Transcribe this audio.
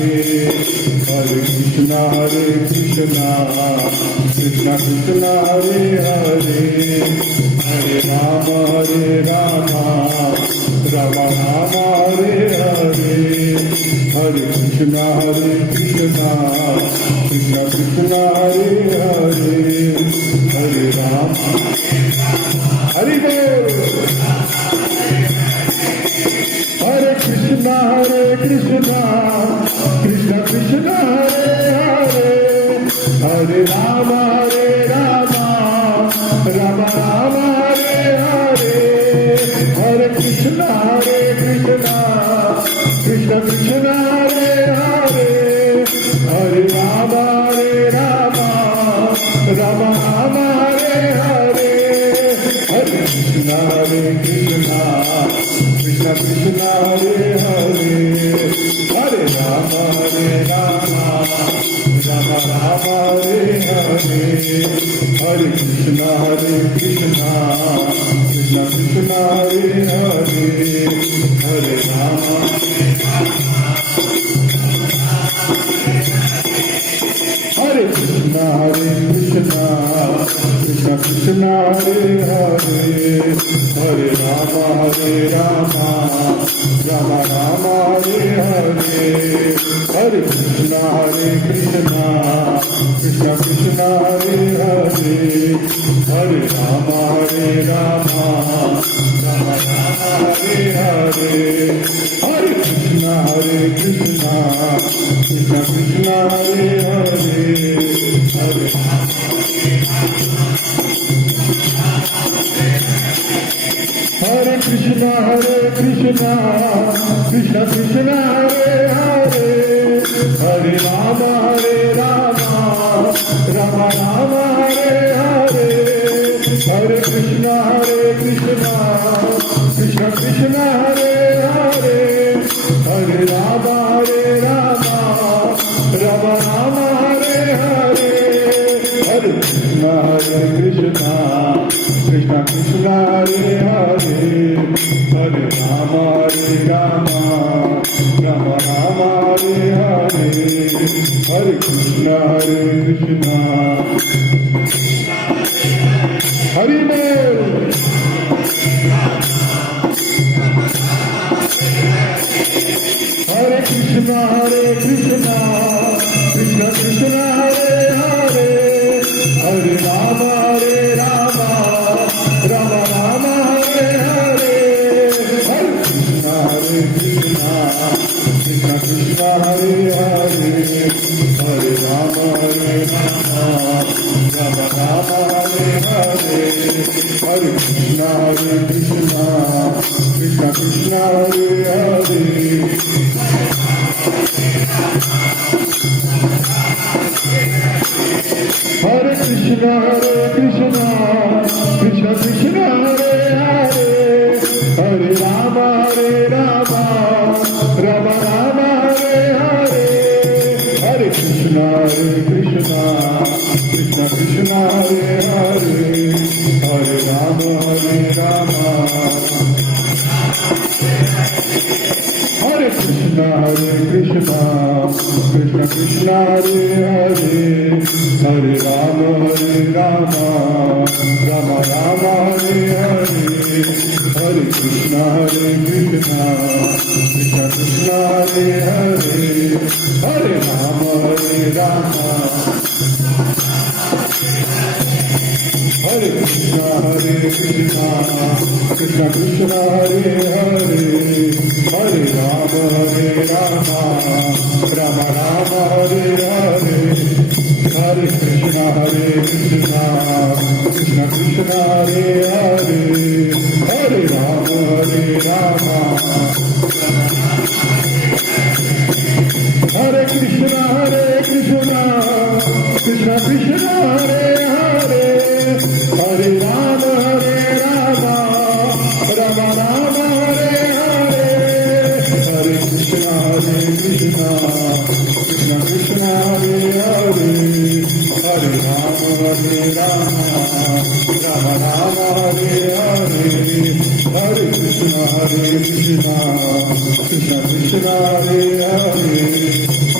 Hare Krishna Krishna Krishna Hare Hare Hare Rama Rama Rama Hare Hare Hare Krishna Krishna Krishna Hare Hare Hare Rama Hare Bol Hare Krishna Krishna Krishna Hare Hare Hare Rama Rama Rama Hare Hare Hare Krishna Krishna Krishna Hare Hare Hare Rama Rama Rama Hare Hare Hare Krishna Krishna Krishna Hare Hare Hare Rama Rama Hare Hare Hare Krishna Krishna Krishna Hare Hare Hare Rama Hare Krishna Krishna Krishna Hare Hare Hare Rama Rama Rama Hare Hare Hare Krishna Krishna Krishna Hare Hare Hare Rama Rama Rama Hare Hare Hare Krishna Krishna Krishna Hare Hare Hare Hare Krishna Krishna Krishna Hare Hare Hare Rama Rama Rama Hare Hare Hare Krishna Krishna Krishna Hare Hare Hare Rama Rama Rama Hare Hare Hare Krishna Krishna Krishna Hare Hare Hare Rama Rama Rama Hare Hare Hare Krishna Krishna Hare Bol Hare Krishna Krishna Krishna Hare Hare Hare Rama Rama Rama Hare Hare Hare Krishna Krishna Krishna Hare Hare Hare Rama Rama Rama Hare Hare Hare Krishna Krishna Krishna Hare Hare Hare Krishna Krishna Krishna Hare Hare Hare Rama Rama Rama Hare Hare Hare Krishna Krishna Hare Hare Hare Rama Rama Hare Krishna Krishna Hare Hare Hare Rama Rama Rama Hare Hare Hare Krishna Krishna Hare Hare Hare Rama Rama Hare Krishna Krishna Hare Hare Hare Rama Rama Rama Hare Hare Hare Krishna Krishna Hare Hare Hare Rama Rama Hare Krishna Krishna Krishna Hare Hare Hare Rama Rama Rama Hare Hare Hare Krishna Krishna Hare Hare Hare Rama Rama Rama Hare Hare Hare Krishna Krishna Hare Hare